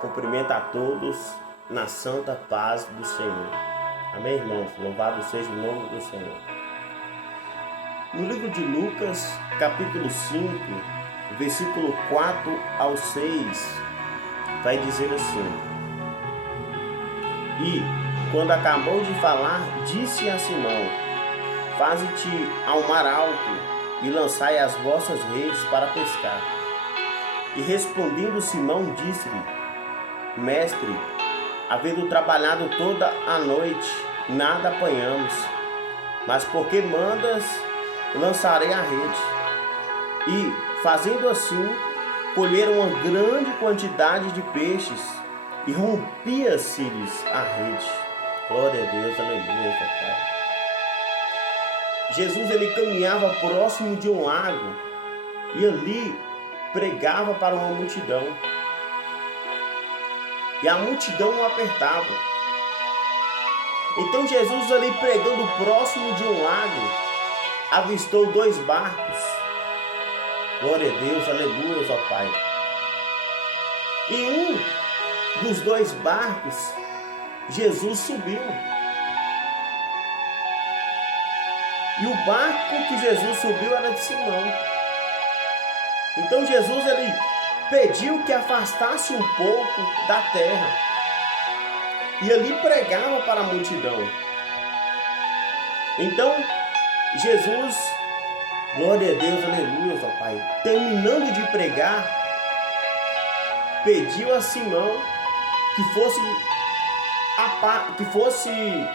Cumprimento a todos na santa paz do Senhor. Amém, irmãos? Louvado seja o nome do Senhor. No livro de Lucas, capítulo 5, versículo 4 ao 6, vai dizer assim: E, quando acabou de falar, disse a Simão: Faze-te ao mar alto e lançai as vossas redes para pescar. E respondendo Simão, disse-lhe: Mestre, havendo trabalhado toda a noite, nada apanhamos, mas porque mandas, lançarei a rede. E, fazendo assim, colheram uma grande quantidade de peixes, e rompia-se-lhes a rede. Glória a Deus, aleluia, Pai. Jesus, ele caminhava próximo de um lago, e ali pregava para uma multidão. E a multidão o apertava. Então Jesus, ali pregando próximo de um lago, avistou 2 barcos. Glória a Deus, aleluia, ó Pai. E um dos 2 barcos, Jesus subiu. E o barco que Jesus subiu era de Simão. Então Jesus, ele pediu que afastasse um pouco da terra. E ali pregava para a multidão. Então, Jesus, glória a Deus, aleluia, ó Pai, terminando de pregar, pediu a Simão que fosse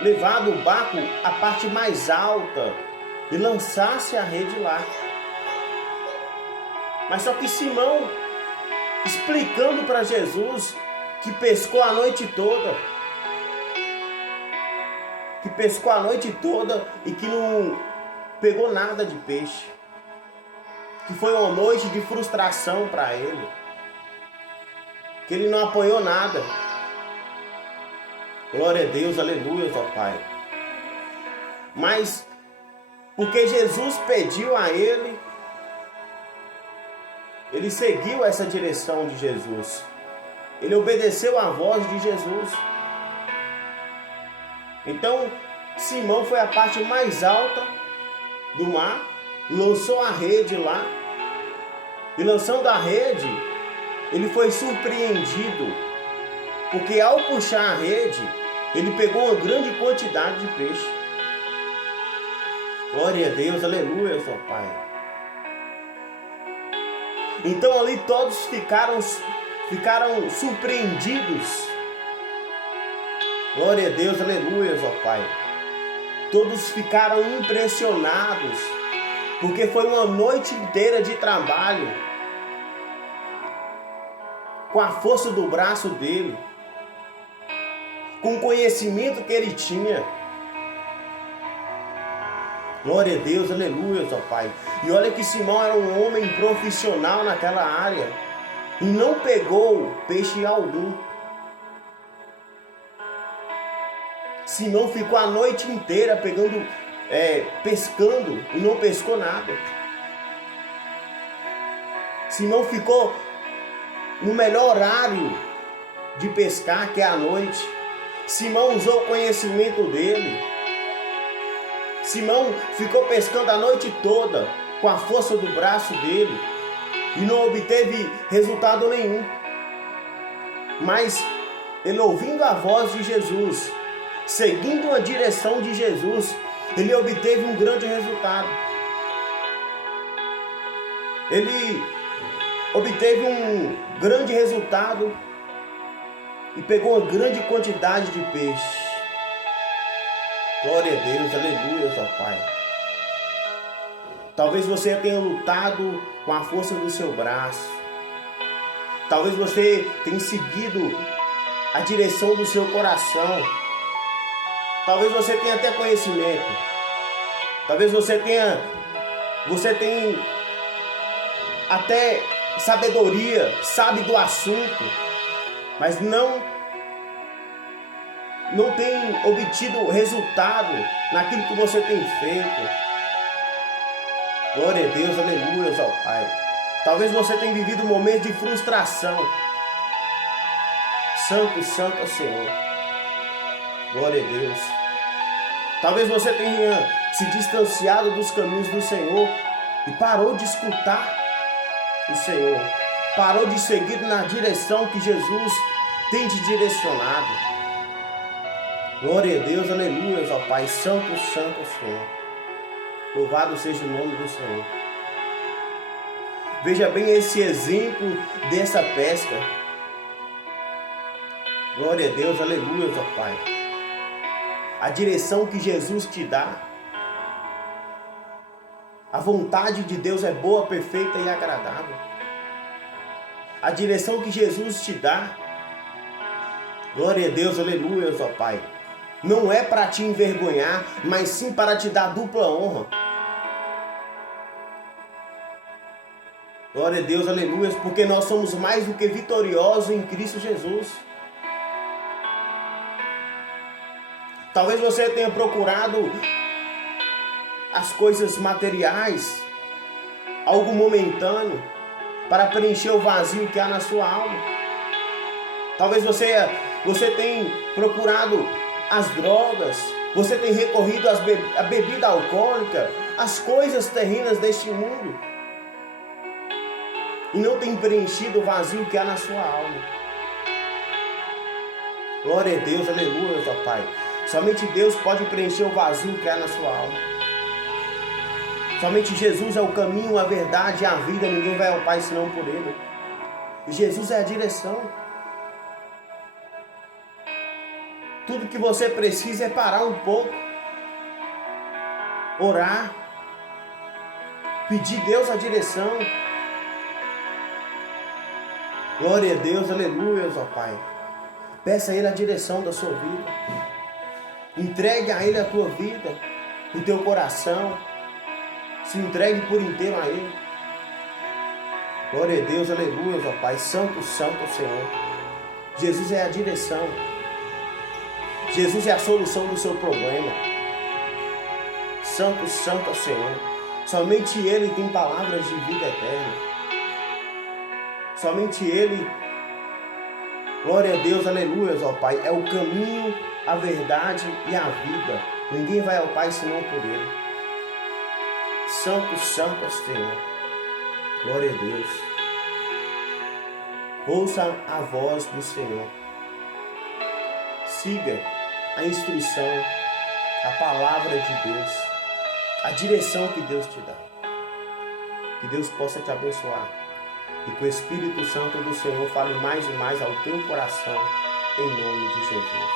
levado o barco à parte mais alta e lançasse a rede lá. Mas só que Simão, explicando para Jesus que pescou a noite toda, e que não pegou nada de peixe, que foi uma noite de frustração para ele, que ele não apanhou nada. Glória a Deus, aleluia, ó Pai. Mas porque Jesus pediu a ele seguiu essa direção de Jesus. Ele obedeceu à voz de Jesus. Então, Simão foi à parte mais alta do mar, lançou a rede lá. E lançando a rede, ele foi surpreendido, porque ao puxar a rede, ele pegou uma grande quantidade de peixe. Glória a Deus, aleluia, ó Pai. Então ali todos ficaram surpreendidos. Glória a Deus, aleluia, ó Pai. Todos ficaram impressionados, porque foi uma noite inteira de trabalho, com a força do braço dele, com o conhecimento que ele tinha. Glória a Deus, aleluia, ó Pai. E olha que Simão era um homem profissional naquela área e não pegou peixe algum. Simão ficou a noite inteira pescando e não pescou nada. Simão ficou no melhor horário de pescar, que é a noite. Simão usou o conhecimento dele. Simão ficou pescando a noite toda com a força do braço dele e não obteve resultado nenhum. Mas ele, ouvindo a voz de Jesus, seguindo a direção de Jesus, ele obteve um grande resultado. Ele obteve um grande resultado e pegou uma grande quantidade de peixe. Glória a Deus, aleluia, ó Pai. Talvez você tenha lutado com a força do seu braço. Talvez você tenha seguido a direção do seu coração. Talvez você tenha até conhecimento. Talvez você tenha até sabedoria, sabe do assunto, mas não tem obtido resultado naquilo que você tem feito. Glória a Deus, aleluia, ó Pai. Talvez você tenha vivido um momento de frustração. Santo, santo é o Senhor. Glória a Deus. Talvez você tenha se distanciado dos caminhos do Senhor e parou de escutar o Senhor. Parou de seguir na direção que Jesus tem te direcionado. Glória a Deus, aleluia, ó Pai. Santo, santo é o Senhor. Louvado seja o nome do Senhor. Veja bem esse exemplo dessa pesca. Glória a Deus, aleluia, ó Pai. A direção que Jesus te dá. A vontade de Deus é boa, perfeita e agradável. A direção que Jesus te dá. Glória a Deus, aleluia, ó Pai. Não é para te envergonhar, mas sim para te dar dupla honra. Glória a Deus, aleluia, porque nós somos mais do que vitoriosos em Cristo Jesus. Talvez você tenha procurado as coisas materiais, algo momentâneo, para preencher o vazio que há na sua alma. Talvez você tenha procurado as drogas, você tenha recorrido à bebida alcoólica, às coisas terrenas deste mundo, e não tem preenchido o vazio que há na sua alma. Glória a Deus, aleluia, ó Pai. Somente Deus pode preencher o vazio que há na sua alma. Somente Jesus é o caminho, a verdade e a vida. Ninguém vai ao Pai senão por Ele. E Jesus é a direção. Tudo que você precisa é parar um pouco, orar, pedir a Deus a direção. Glória a Deus, aleluia, ó Pai. Peça a Ele a direção da sua vida. Entregue a Ele a tua vida, o teu coração. Se entregue por inteiro a Ele. Glória a Deus, aleluia, ó Pai. Santo, santo é o Senhor. Jesus é a direção. Jesus é a solução do seu problema. Santo, santo é o Senhor. Somente Ele tem palavras de vida eterna. Somente Ele, glória a Deus, aleluia, ó Pai, é o caminho, a verdade e a vida. Ninguém vai ao Pai senão por Ele. Santo, santo é o Senhor. Glória a Deus. Ouça a voz do Senhor. Siga a instrução, a palavra de Deus, a direção que Deus te dá. Que Deus possa te abençoar. E que o Espírito Santo do Senhor fale mais e mais ao teu coração, em nome de Jesus.